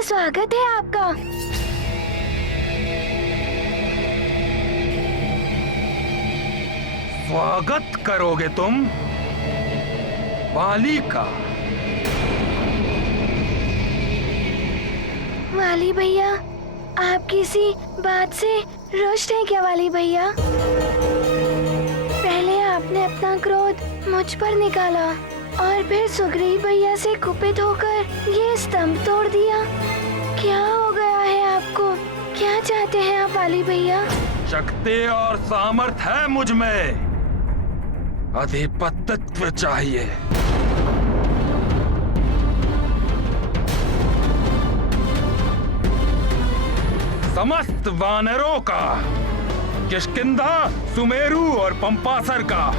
भैया स्वागत है आपका। स्वागत करोगे तुम वाली का? वाली भैया, आप किसी बात से रुष्ट हैं क्या वाली भैया? पहले आपने अपना क्रोध मुझ पर निकाला और फिर सुग्रीव भैया से कुपित होकर ये स्तंभ तोड़ दिया। क्या हो गया है आपको? क्या चाहते हैं आप वाली भैया? शक्ति और सामर्थ है मुझ में, आधिपत्यत्व चाहिए। समस्त वानरों का, किष्किंधा, सुमेरु और पंपासर का,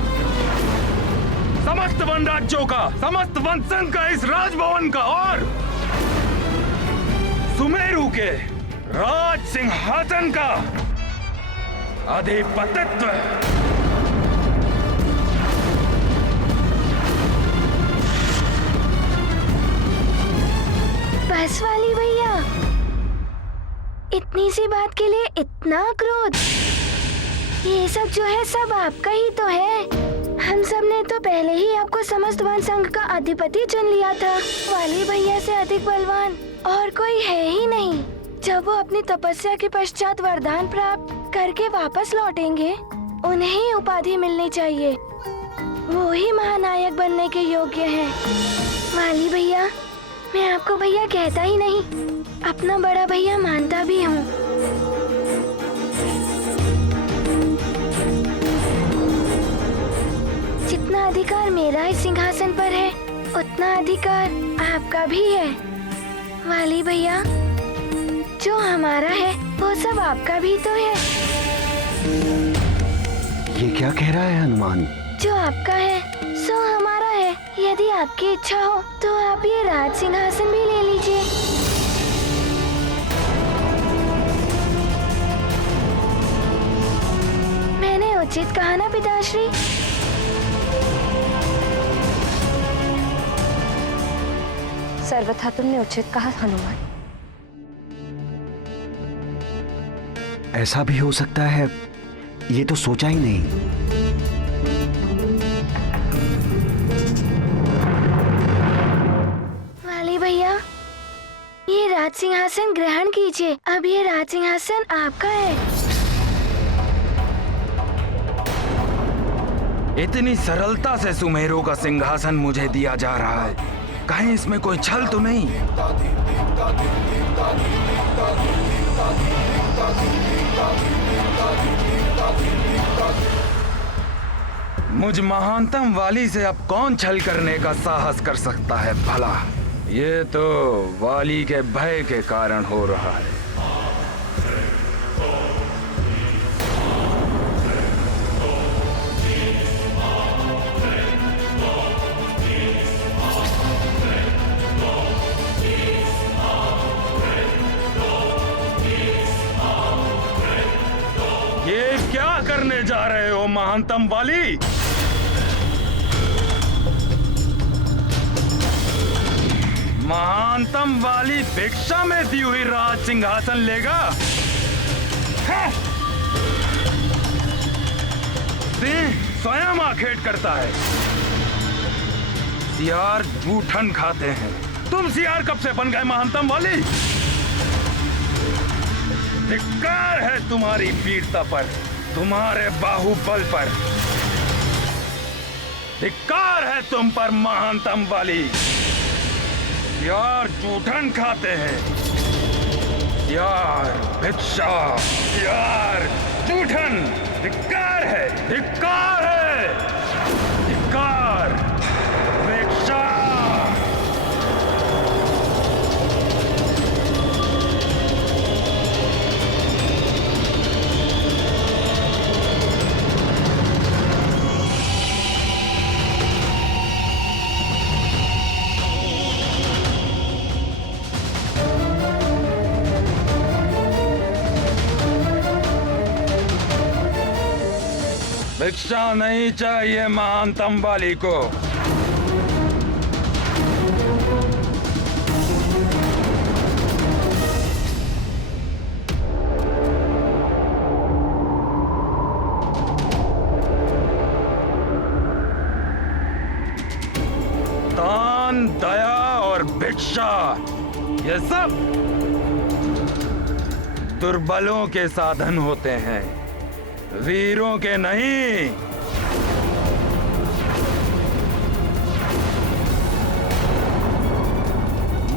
समस्त वन राज्यों का, समस्त वन संघ का, इस राजभवन का और सुमेरु के राज सिंहासन का आधिपत्यत्व। बस वाली भैया, इतनी सी बात के लिए इतना क्रोध? ये सब जो है सब आपका ही तो है। हम सब ने तो पहले ही आपको समस्त वन संघ का अधिपति चुन लिया था। वाली भैया से अधिक बलवान और कोई है ही नहीं। जब वो अपनी तपस्या के पश्चात वरदान प्राप्त करके वापस लौटेंगे, उन्हें ही उपाधि मिलनी चाहिए। वो ही महानायक बनने के योग्य हैं। वाली भैया, मैं आपको भैया कहता ही नहीं, अपना बड़ा भैया मानता भी हूँ। जितना अधिकार मेरा इस सिंहासन पर है, उतना अधिकार आपका भी है। वाली भैया, जो हमारा है वो सब आपका भी तो है। ये क्या कह रहा है हनुमान? जो आपका है सो हमारा है। यदि आपकी इच्छा हो तो आप ये राज सिंहासन भी ले लीजिए। मैंने उचित कहा ना पिताश्री? सर्वथा तुमने उचित कहा हनुमान। ऐसा भी हो सकता है, ये तो सोचा ही नहीं। वाली भैया, ये राज सिंहासन ग्रहण कीजिए। अब ये राज सिंहासन आपका है। इतनी सरलता से सुमेरु का सिंहासन मुझे दिया जा रहा है, कहीं इसमें कोई छल तो नहीं? मुझ महानतम वाली से अब कौन छल करने का साहस कर सकता है भला? ये तो वाली के भय के कारण हो रहा है। ये क्या करने जा रहे हो महानतम वाली? महानतम वाली भिक्षा में दी हुई राज सिंहासन लेगा? सिंह स्वयं आखेट करता है, सियार जूठन खाते हैं। तुम सियार कब से बन गए महानतम वाली? धिक्कार है तुम्हारी वीरता पर, तुम्हारे बाहुबल पर। धिक्कार है तुम पर महानतम वाली। यार जूठन खाते हैं, यार भिक्षा, यार जूठन। धिक्कार है, धिक्कार है, धिक्कार, भिक्षा। भिक्षा नहीं चाहिए महानतम वाली को। दान, दया और भिक्षा, ये सब दुर्बलों के साधन होते हैं, वीरों के नहीं।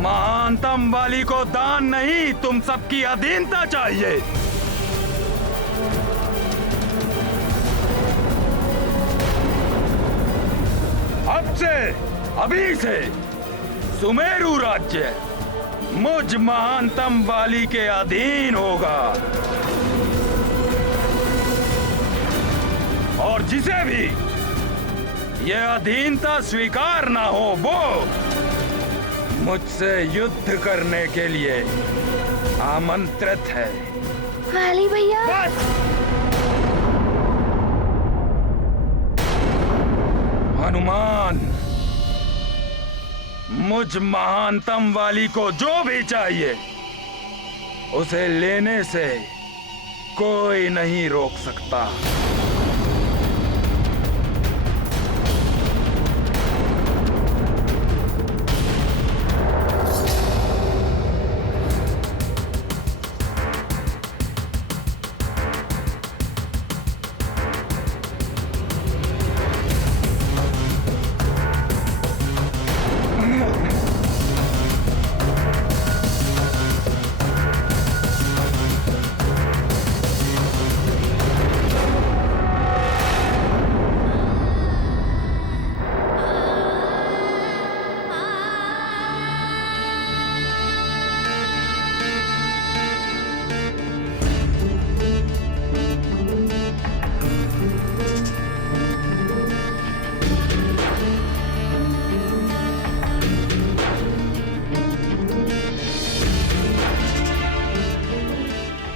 महानतम वाली को दान नहीं, तुम सबकी अधीनता चाहिए। अब से, अभी से सुमेरु राज्य मुझ महानतम वाली के अधीन होगा, और जिसे भी यह अधीनता स्वीकार ना हो वो मुझसे युद्ध करने के लिए आमंत्रित है। वाली भैया, बस! हनुमान, मुझ महानतम वाली को जो भी चाहिए उसे लेने से कोई नहीं रोक सकता।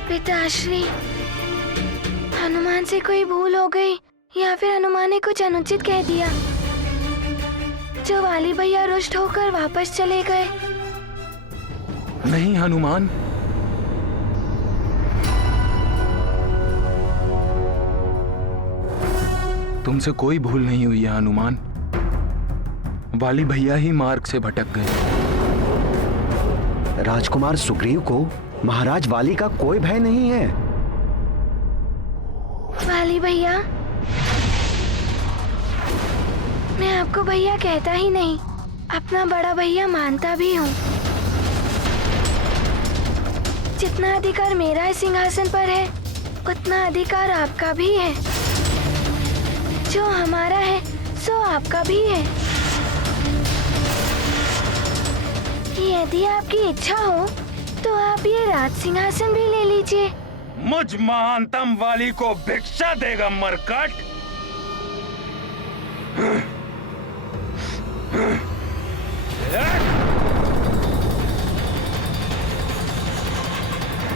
पिताश्री, हनुमान से कोई भूल हो गई या फिर हनुमान ने कुछ अनुचित कह दिया जो वाली भैया रुष्ट होकर वापस चले गए। नहीं हनुमान, तुमसे कोई भूल नहीं हुई है हनुमान। वाली भैया ही मार्ग से भटक गए। राजकुमार सुग्रीव को महाराज वाली का कोई भय नहीं है। वाली भैया, मैं आपको भैया कहता ही नहीं, अपना बड़ा भैया मानता भी हूँ। जितना अधिकार मेरा इस सिंहासन पर है उतना अधिकार आपका भी है। जो हमारा है सो आपका भी है। यदि आपकी इच्छा हो तो आप ये राज सिंहासन भी ले लीजिए। मुझ महानतम वाली को भिक्षा देगा मरकट।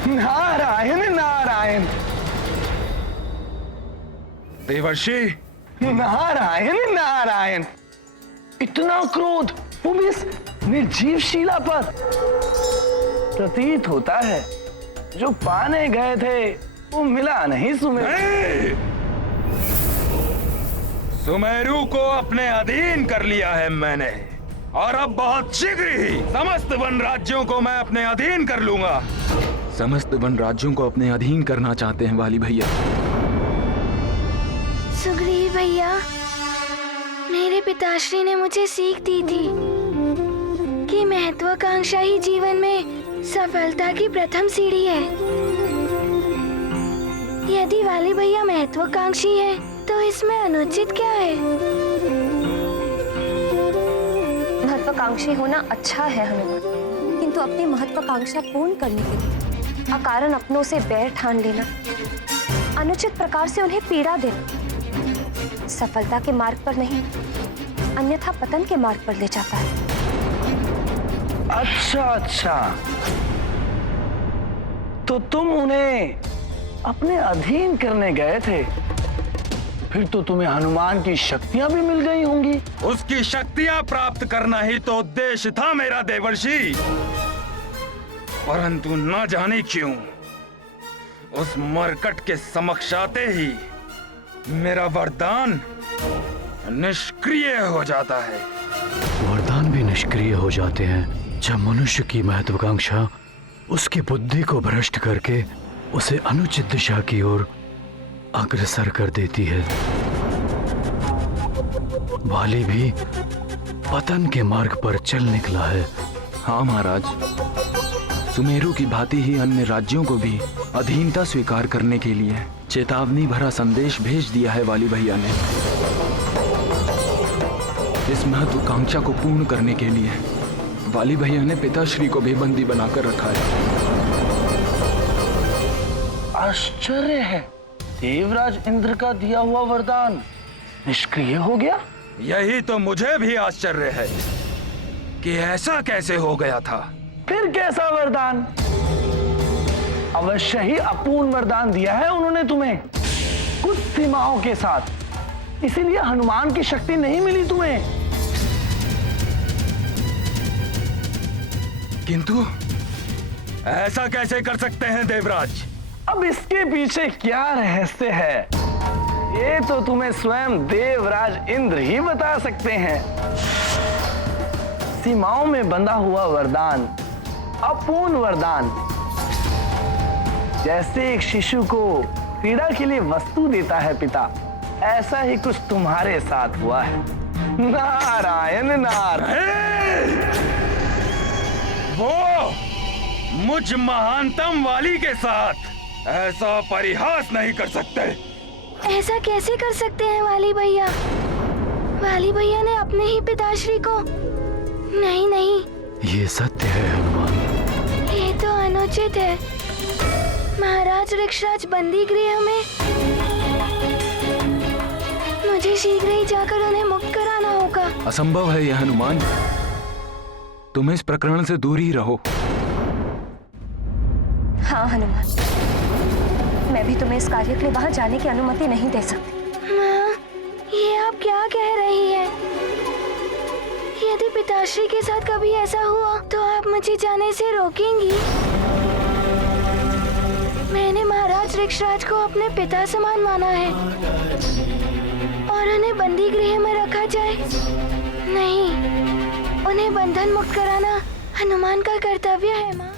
नारायण नारायण। देवर्षि, नारायण नारायण। इतना क्रोध वो भी इस निर्जीव शीला पर। प्रतीत होता है जो पाने गए थे वो मिला नहीं सुमेरु। सुमेरु को अपने अधीन कर लिया है मैंने, और अब बहुत शीघ्र ही समस्त वन राज्यों को मैं अपने अधीन कर लूंगा। समस्त वन राज्यों को अपने अधीन करना चाहते हैं वाली भैया। सुग्रीव भैया, मेरे पिताश्री ने मुझे सीख दी थी कि महत्वाकांक्षा ही जीवन में सफलता की प्रथम सीढ़ी है। यदि वाली भैया महत्वाकांक्षी है तो इसमें अनुचित क्या है? महत्वाकांक्षी होना अच्छा है हनुमान, किंतु अपनी महत्वाकांक्षा पूर्ण करने के लिए अकारण अपनों से बैर ठान लेना, अनुचित प्रकार से उन्हें पीड़ा देना सफलता के मार्ग पर नहीं, अन्यथा पतन के मार्ग पर ले जाता है। अच्छा अच्छा, तो तुम उन्हें अपने अधीन करने गए थे, फिर तो तुम्हें हनुमान की शक्तियां भी मिल गई होंगी। उसकी शक्तियां प्राप्त करना ही तो उद्देश्य था मेरा देवर्षि, परंतु न जाने क्यों उस मरकट के समक्ष आते ही मेरा वरदान निष्क्रिय हो जाता है। वरदान भी निष्क्रिय हो जाते हैं जब मनुष्य की महत्वाकांक्षा उसकी बुद्धि को भ्रष्ट करके उसे अनुचित दिशा की ओर अग्रसर कर देती है। वाली भी पतन के मार्ग पर चल निकला है। हाँ महाराज, सुमेरु की भांति ही अन्य राज्यों को भी अधीनता स्वीकार करने के लिए चेतावनी भरा संदेश भेज दिया है वाली भैया ने। इस महत्वाकांक्षा को पूर्ण करने के लिए वाली भैया ने पिताश्री को भी बंदी बनाकर रखा है। आश्चर्य है, देवराज इंद्र का दिया हुआ वरदान निष्क्रिय हो गया। यही तो मुझे भी आश्चर्य है कि ऐसा कैसे हो गया था। फिर कैसा वरदान? अवश्य ही अपूर्ण वरदान दिया है उन्होंने तुम्हें, कुछ सीमाओं के साथ, इसीलिए हनुमान की शक्ति नहीं मिली तुम्हें। किंतु ऐसा कैसे कर सकते हैं देवराज? अब इसके पीछे क्या रहस्य है, ये तो तुम्हें स्वयं देवराज इंद्र ही बता सकते हैं। सीमाओं में बंधा हुआ वरदान, अपूर्ण वरदान, जैसे एक शिशु को क्रीड़ा के लिए वस्तु देता है पिता, ऐसा ही कुछ तुम्हारे साथ हुआ है। नारायण नारायण। वो मुझ महानतम वाली के साथ ऐसा परिहास नहीं कर सकते। ऐसा कैसे कर सकते हैं वाली भैया? वाली भैया ने अपने ही पिताश्री को। नहीं नहीं, ये सत्य है हनुमान। ये तो अनुचित है। महाराज ऋक्षराज बंदी गृह में, मुझे शीघ्र ही जाकर उन्हें मुक्त कराना होगा। असंभव है यह हनुमान, तुम इस प्रकरण से दूर ही रहो। हाँ हनुमान, मैं भी तुम्हें इस कार्य के लिए वहां जाने की अनुमति नहीं दे सकती। माँ, ये आप क्या कह रही हैं? यदि पिताश्री के साथ कभी ऐसा हुआ तो आप मुझे जाने से रोकेंगी? मैंने महाराज ऋक्षराज को अपने पिता समान माना है और उन्हें बंदी गृह में रखा जाए? नहीं, उन्हें बंधन मुक्त कराना हनुमान का कर्तव्य है माँ।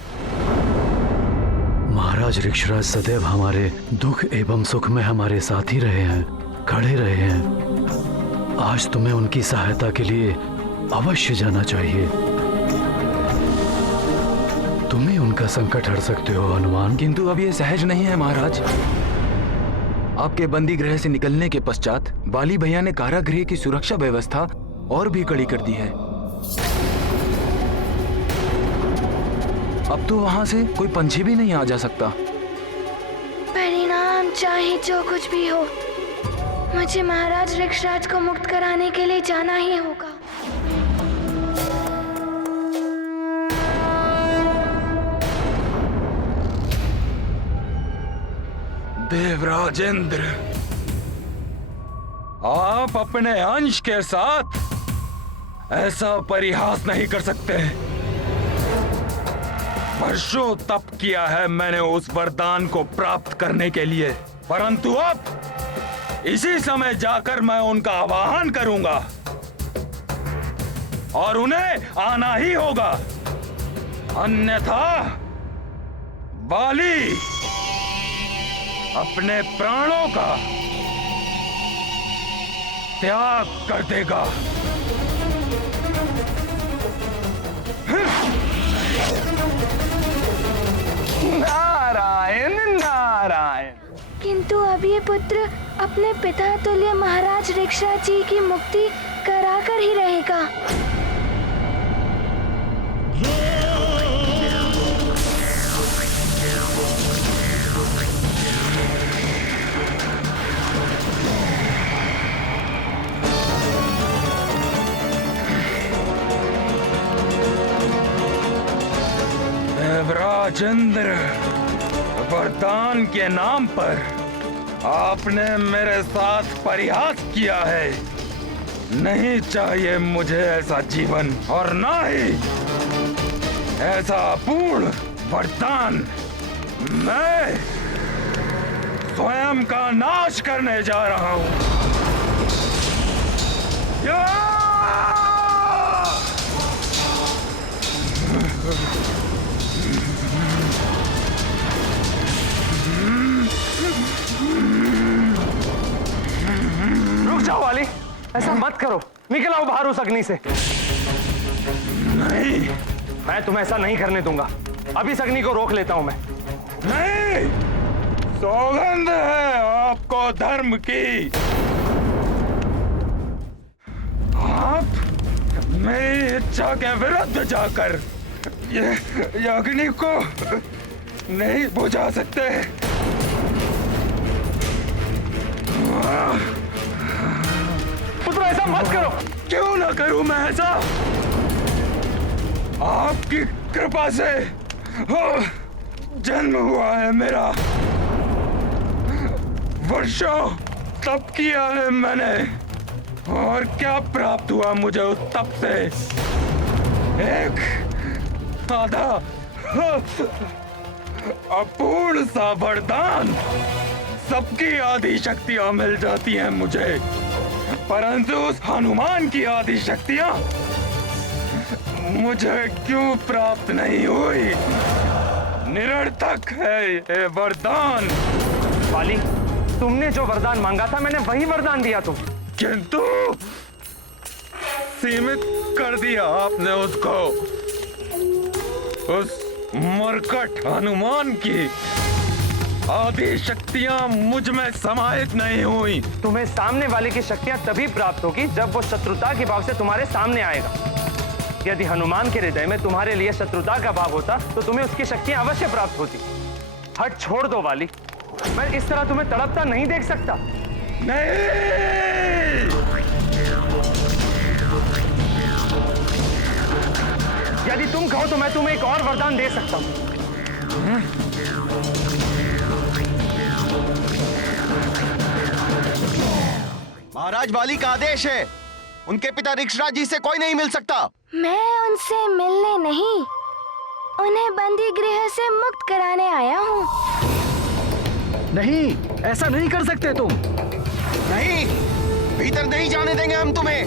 महाराज ऋक्षराज सदैव हमारे दुख एवं सुख में हमारे साथ ही रहे हैं, खड़े रहे हैं। आज तुम्हें उनकी सहायता के लिए अवश्य जाना चाहिए। तुम ही उनका संकट हर सकते हो हनुमान। किंतु अब ये सहज नहीं है महाराज। आपके बंदी गृह से निकलने के पश्चात वाली भैया ने कारागृह की सुरक्षा व्यवस्था और भी कड़ी कर दी है। अब तो वहां से कोई पंछी भी नहीं आ जा सकता। परिणाम चाहे जो कुछ भी हो, मुझे महाराज ऋक्षराज को मुक्त कराने के लिए जाना ही होगा। देवराज इंद्र, आप अपने अंश के साथ ऐसा परिहास नहीं कर सकते। वर्षों तप किया है मैंने उस वरदान को प्राप्त करने के लिए, परंतु अब इसी समय जाकर मैं उनका आवाहन करूंगा और उन्हें आना ही होगा, अन्यथा वाली अपने प्राणों का त्याग कर देगा। नारायण नारायण। किंतु अब ये पुत्र अपने पिता तुल्य महाराज ऋक्षराज जी की मुक्ति कराकर ही रहेगा। देवराज इंद्र, वरदान के नाम पर आपने मेरे साथ परिहास किया है। नहीं चाहिए मुझे ऐसा जीवन और ना ही ऐसा अपूर्ण वरदान। मैं स्वयं का नाश करने जा रहा हूं। या! वाली, ऐसा मत करो। निकल आओ बाहर उस अग्नि से। नहीं मैं तुम्हें ऐसा नहीं करने दूंगा। अभी इस अग्नि को रोक लेता हूं मैं। नहीं, सौगंध है आपको धर्म की। आप मेरी इच्छा के विरुद्ध जाकर ये अग्नि को नहीं बुझा सकते। पुत्र ऐसा मत करो। क्यों ना करूं मैं ऐसा? आपकी कृपा से जन्म हुआ है मेरा। वर्षों तप किया है मैंने, और क्या प्राप्त हुआ मुझे उस तप से? एक आधा अपूर्ण सा वरदान। सबकी आदि शक्तियां मिल जाती हैं मुझे, परंतु उस हनुमान की आदि शक्तियां मुझे क्यों प्राप्त नहीं हुई? निरर्थक है ये वरदान। वाली, तुमने जो वरदान मांगा था मैंने वही वरदान दिया तुम। किंतु सीमित कर दिया आपने उसको। उस मरकट हनुमान की आदि शक्तियां मुझ में समाहित नहीं हुई। तुम्हें सामने वाले की शक्तियां तभी प्राप्त होगी जब वो शत्रुता के भाव से तुम्हारे सामने आएगा। यदि हनुमान के हृदय में तुम्हारे लिए शत्रुता का भाव होता तो तुम्हें उसकी शक्तियां अवश्य प्राप्त होती। हट छोड़ दो वाली, मैं इस तरह तुम्हें तड़पता नहीं देख सकता। नहीं, यदि तुम कहो तो मैं तुम्हें एक और वरदान दे सकता हूं। महाराज वाली का आदेश है, उनके पिता ऋक्षराज जी से कोई नहीं मिल सकता। मैं उनसे मिलने नहीं, उन्हें बंदी गृह से मुक्त कराने आया हूँ। नहीं, ऐसा नहीं कर सकते तुम। नहीं, भीतर नहीं जाने देंगे हम तुम्हें।